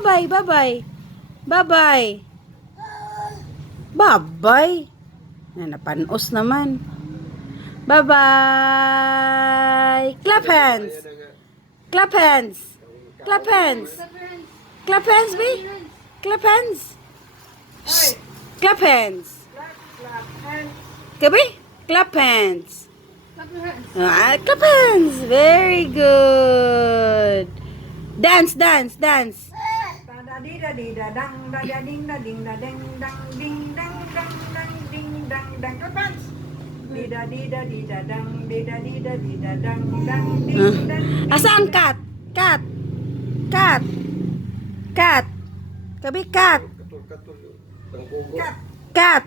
Bye-bye, bye-bye. Bye-bye. Bye-bye. Napanos naman. Bye-bye. Clap hands. Clap hands. Clap hands. Clap hands, B. Clap hands. Shh. Clap hands. Gabi? Clap hands. Clap hands. Very good. Dance, dance, dance. Asa ang cat? Cat. Cat. Cat. Gabi cat. Cat.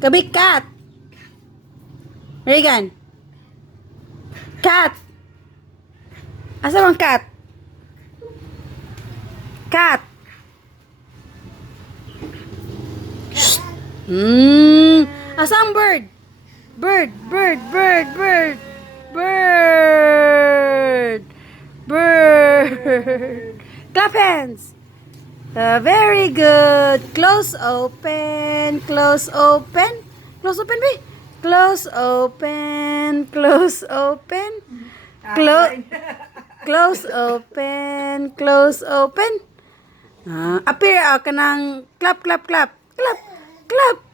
Gabi cat. Regan. Cat. Asa ang cat? Cat. Asa ang bird? Bird, bird, bird, bird. Bird. Bird. Clap hands. Very good. Close open. Close open. Close open, B. Close open. Close open. Close open. Close open. Appear kanang clap, clap, clap. Clap, clap.